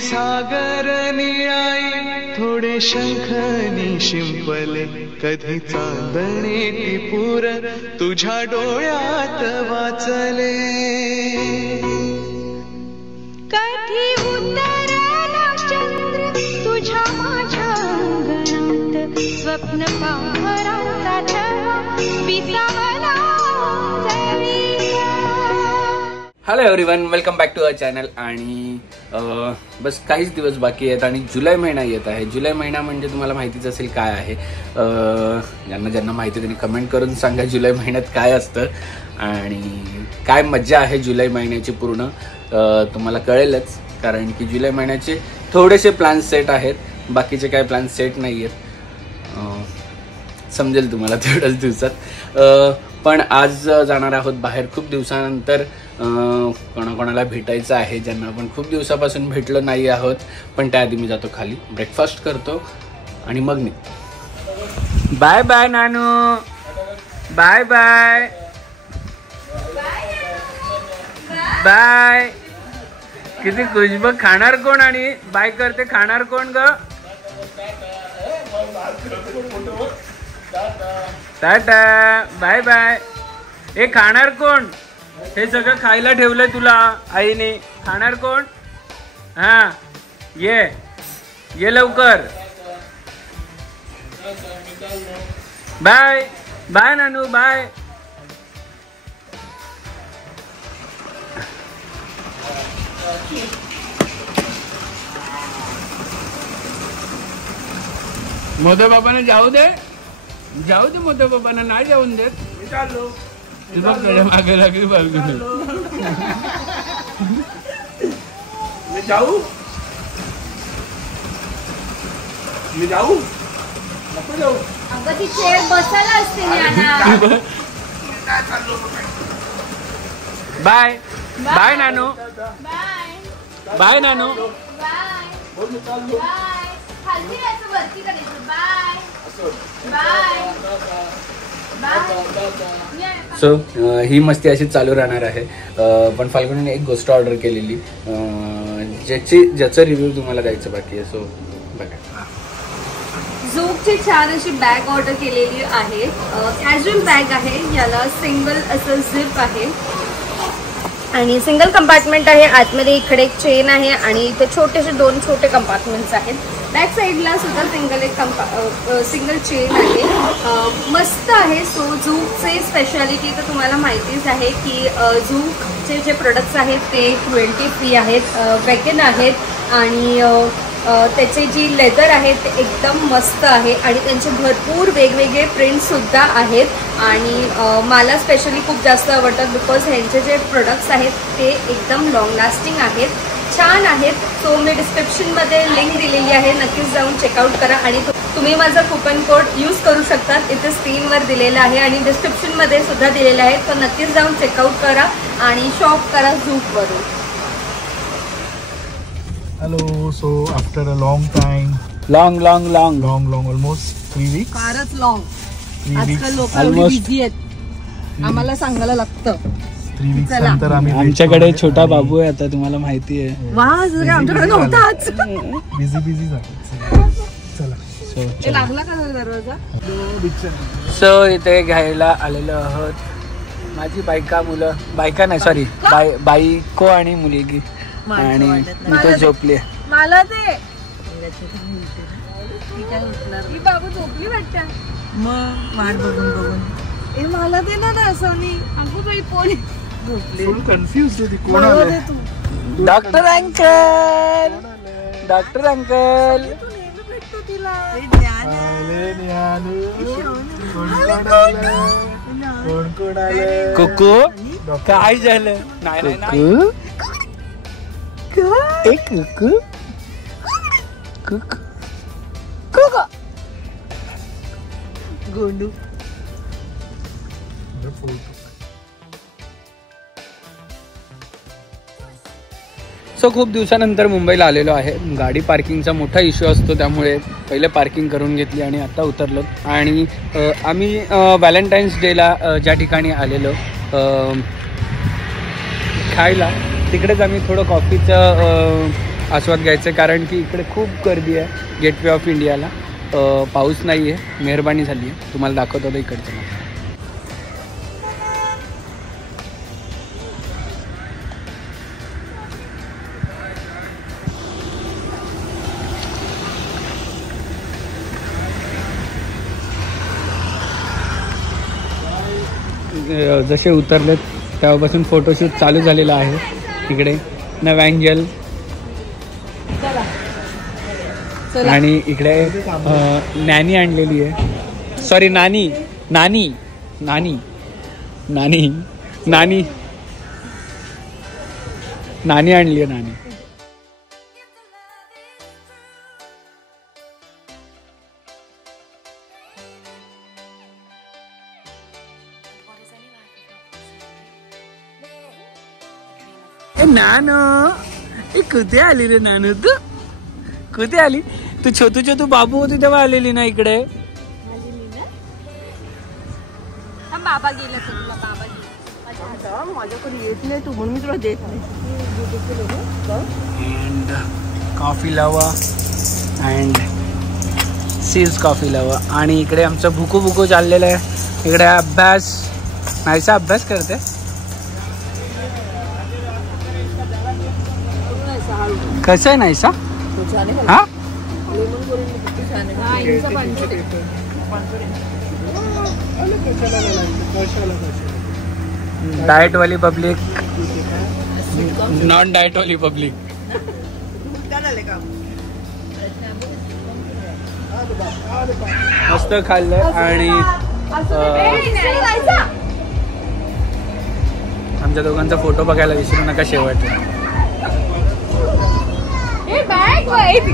सागर निळाई थोडे शंखनी शिंपले कधी चांदणे टिपूर तुझ्या डोळ्यात वाचले कधी उतरला चंद्र तुझ्या माझ्या अंगणात स्वप्न पांघराचा छळा विसावला जळविला. Hello everyone, welcome back to our channel. आणि बस काहीच दिवस बाकी आहेत आणि जुलै महिना येत आहे. जुलै महिना म्हणजे तुम्हाला माहितीच असेल काय आहे. ज्यांना माहिती त्यांनी कमेंट करून सांगा जुलै महिन्यात काय असतं आणि काय मज्जा आहे जुलै महिन्याची. पूर्ण तुम्हाला कळेलच, कारण की जुलै महिन्याचे थोडेसे प्लॅन्स सेट आहेत, बाकीचे काय प्लॅन्स सेट नाही आहेत. समजेल तुम्हाला तेवढ्याच दिवसात. पण आज जाणार आहोत बाहेर खूप दिवसानंतर. कोणाकोणाला भेटायचं आहे, ज्यांना आपण खूप दिवसापासून भेटलो नाही आहोत. पण त्याआधी मी जातो खाली, ब्रेकफास्ट करतो आणि मग निघतो. बाय बाय नानू, बाय बाय बाय. किती खुश बघ. खाणार कोण आणि बाय करते, खाणार कोण ग? Tata, bye bye. हे खाणार कोण? हे सगळं खायला ठेवलंय तुला आईने. खाणार कोण? हा ये लवकर. बाय बाय नानू, बाय. मोठ्या बाबांना जाऊ दे मोठ्या बाबांना नाही जाऊन देत. मी चाललो. मागे लागली बालगुनी. मी जाऊ नको जाऊ. अगं ती चेअर बसायला असते ना. बाय बाय नानू, बाय नानू. सो ही मस्ती अशीच चालू राहणार आहे. पण फाल्गुनीने एक गोष्ट ऑर्डर केलेली, ज्याचा रिव्ह्यू तुम्हाला द्यायचं बाकी आहे. सो बघा, झूकची छान अशी बॅग ऑर्डर केलेली आहे. कॅज्युअल बॅग आहे. याला सिंगल असं झिप आहे आणि सिंगल कंपार्टमेंट आहे. आतमध्ये इकडे एक चेन आहे आणि इथे छोटेसे 2 छोटे कंपार्टमेंट्स आहेत. बॅक साईडला सुद्धा सिंगल चेन आहे. मस्त आहे. सो झूकचे स्पेशालिटी तर तुम्हाला माहितीच आहे की झूकचे जे प्रोडक्ट्स आहेत ते क्रुएल्टी फ्री आहेत, वेगन आहेत आणि त्याचे जी लेदर आहे ते एकदम मस्त आहे आणि त्यांचे भरपूर वेगवेगळे प्रिंट्ससुद्धा आहेत. आणि मला स्पेशली खूप जास्त आवडतात बिकॉज ह्यांचे जे प्रोडक्ट्स आहेत ते एकदम लॉंग लास्टिंग आहेत, छान आहेत. सो मी डिस्क्रिप्शनमध्ये लिंक दिलेली आहे, नक्कीच जाऊन चेकआउट करा. आणि तुम्ही माझा कुपन कोड यूज करू शकतात. इथे स्क्रीनवर दिलेला आहे आणि डिस्क्रिप्शनमध्ये सुद्धा दिलेले आहे. तर नक्कीच जाऊन चेकआउट करा आणि शॉप करा झूकवरून. Hello, so after a long time, long almost 3 weeks. फारच लॉंग. आजकाल लोक एवढी बिझी आहेत, आम्हाला सांगायला लागतं. 3 weeks नंतर आम्ही आमच्याकडे छोटा बाबू आहे आता, तुम्हाला माहिती आहे. वा, आमच्याकडे नव्हताच. बिझी झालं. चला, ते लागला का दरवाजा? सो इथे घ्यायला आलेलो आहोत. माझी बायका नाही, सॉरी, बायको आणि मुलगी. आणि इथे झोपली. मला ते बाबू झोपली वाटतं. मग वाट बघून मला दे ना असं. अगो बाई, पोरी झोपली. कन्फ्युज होती. कोण आले? Doctor uncle. तू नेहमी भेटतो तिला. कोण आले? कुकू, काय झालं? नाही गोंडू. सो खूप दिवसानंतर मुंबईला आलेलो आहे. गाडी पार्किंगचा मोठा इश्यू असतो, त्यामुळे पहिले पार्किंग करून घेतली आणि आता उतरलो. आणि आम्ही व्हॅलेंटाईन्स डेला ज्या ठिकाणी आलेलो खायला, तिकडेच आम्ही थोडं कॉफीचं आस्वाद घ्यायचा, कारण की इकडे खूप गर्दी आहे गेटवे ऑफ इंडियाला. पाऊस नाही आहे, मेहरबानी झाली आहे. तुम्हाला दाखवतो होतं इकडचं. जसे उतरलेत तेव्हापासून फोटोशूट चालू झालेला आहे. इकडे नवँगल आणि इकडे नॅनी आणलेली आहे. सॉरी नानी नानी नानी नानी नानी नानी आणली आहे. नानी नानो कुठे आली रे नानू? तू कुठे आली? तू छोटू छोटू बाबू होती तेव्हा आलेली ना इकडे. बाबा गेला तुला. बाबा माझ्याकडे येत नाही तू, म्हणून मी तुला देत नाही. अँड कॉफी लावा अँड सीज कॉफी लावा. आणि इकडे आमचं भुकू भुकू चाललेलं आहे. इकडे अभ्यास नाहीसा अभ्यास करते. कसं आहे नाहीसा? हा डाएट वाली पब्लिक, नॉन डाएट वाली पब्लिक. मस्त खाल्लंय. आणि आमच्या दोघांचा फोटो बघायला विसरू नका शेवटला.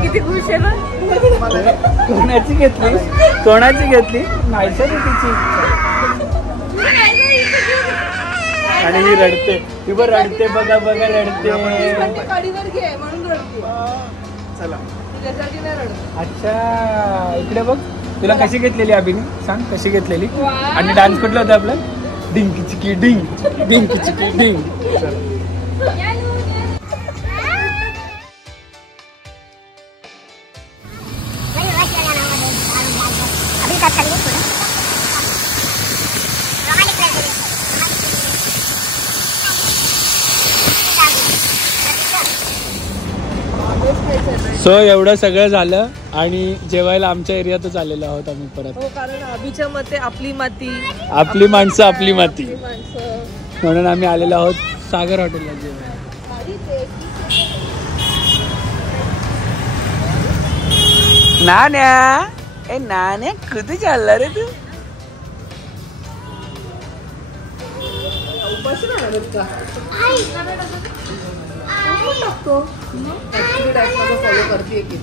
किती खुश आहे ना. कोणाची घेतली? कोणाची घेतली? नाही तिची. आणि ही रडते. ती बघ रडते, बघा बघा रडते. अच्छा इकडे बघ. तुला कशी घेतलेली अभिनी? सांग कशी घेतलेली. आणि डान्स कुठला होता आपला? डिंकी चिकी डिंग डिंकी चिकी डिंग. सो एवढं सगळं झालं आणि जेवायला आमच्या एरियातच आलेलो आहोत आम्ही परत. हो, कारण अभिच्या मते आपली माती, आपली माणसं आपली माती, म्हणून आम्ही आलेलो आहोत सागर हॉटेलला जेवायला. नान्या ए नान्या कुठे चालला रे तू? फॉलो करते की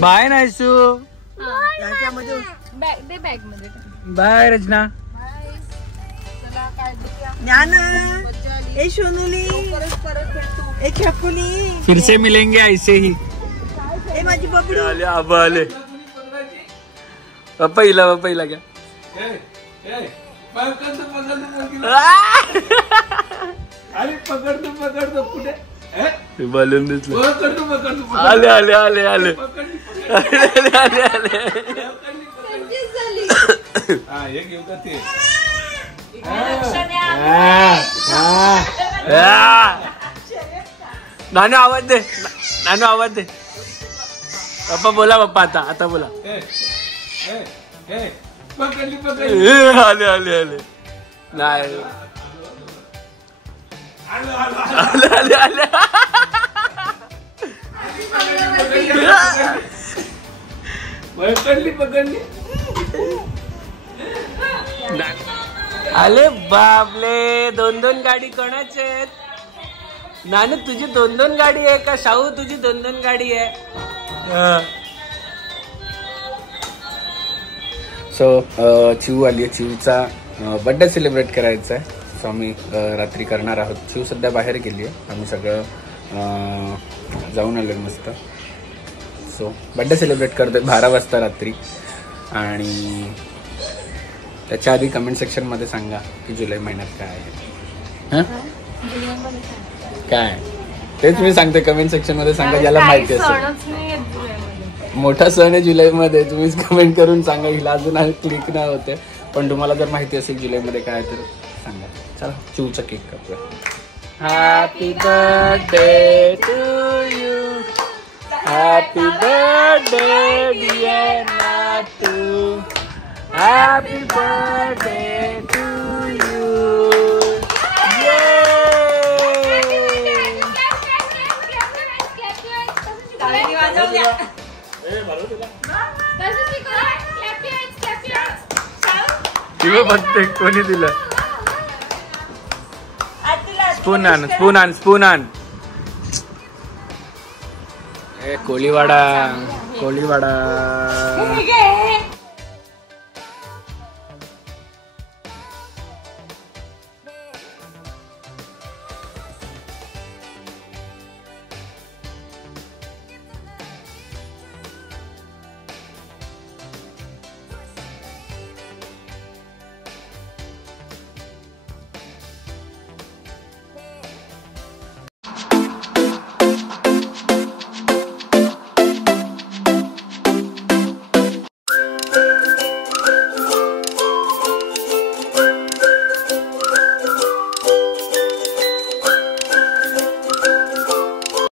बाय नायसू. बाय रचना. फिर से मिलेंगे ऐसे ही. अब आले पहिला पहिला क्या पकड दो कुठे बलून दिसलं. आले आले आले आले आले आले आले. नानू आवाज दे, नानू आवाज दे. पप्पा बोला, पप्पा आता आता बोला. आले आले आले. नाही आले आले आले. पकडली पकडली. अरे बापले, 2-2 गाडी कोणाचे आहेत? नानू तुझी 2-2 गाडी आहे का? शाहू तुझी 2-2 गाडी आहे? सो चिऊ आली आहे. चिऊचा बर्थडे सेलिब्रेट करायचा आहे. सो आम्ही रात्री करणार आहोत. चिऊ सध्या बाहेर गेली आहे. आम्ही सगळं जाऊन आलो मस्त. सो बर्थडे सेलिब्रेट करतोय 12 वाजता रात्री. आणि त्याच्या आधी कमेंट सेक्शनमध्ये सांगा की जुलै महिन्यात काय आहे. काय तेच मी सांगते. कमेंट सेक्शनमध्ये सांगा ज्याला माहिती असेल. मोठा सण आहे जुलैमध्ये. तुम्हीच कमेंट करून सांगा. हिला अजून क्लिक नाही होते. पण तुम्हाला जर माहिती असेल जुलैमध्ये काय तर सांगा. चला चिऊचा केक कापूया. Happy birthday to you. Happy birthday dear नातू. Happy birthday to you. बघते कोणी दिलं. स्पून आण, स्पून आण, स्पून आण. कोळीवाडा, कोळीवाडा.